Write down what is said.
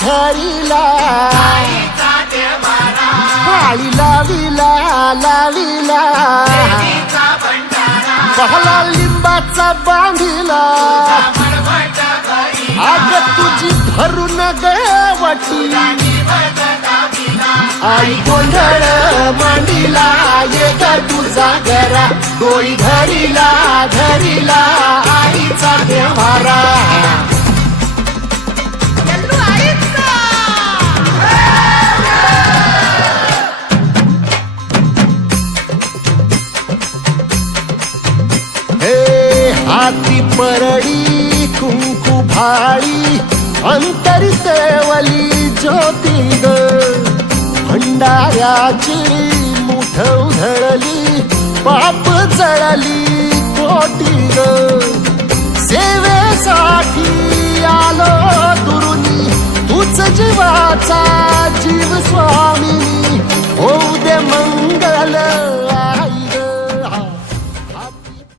धरिला आळी लाविला लाविला पहला लिंबाचा बांधिला आग तुझी भरून गवटी आई गोंधळ मांडिला ये ग तुझा घरा डोई धरिला धरिला आईचा देवारा हाती परडी कुंकू भाळी अंतरी तेवली ज्योती ग भंडाऱ्याची मुठ उधळली पाप जळली कोटी ग सेवेसाठी आलो दुरुनी तूच जीवाचा जीव स्वामी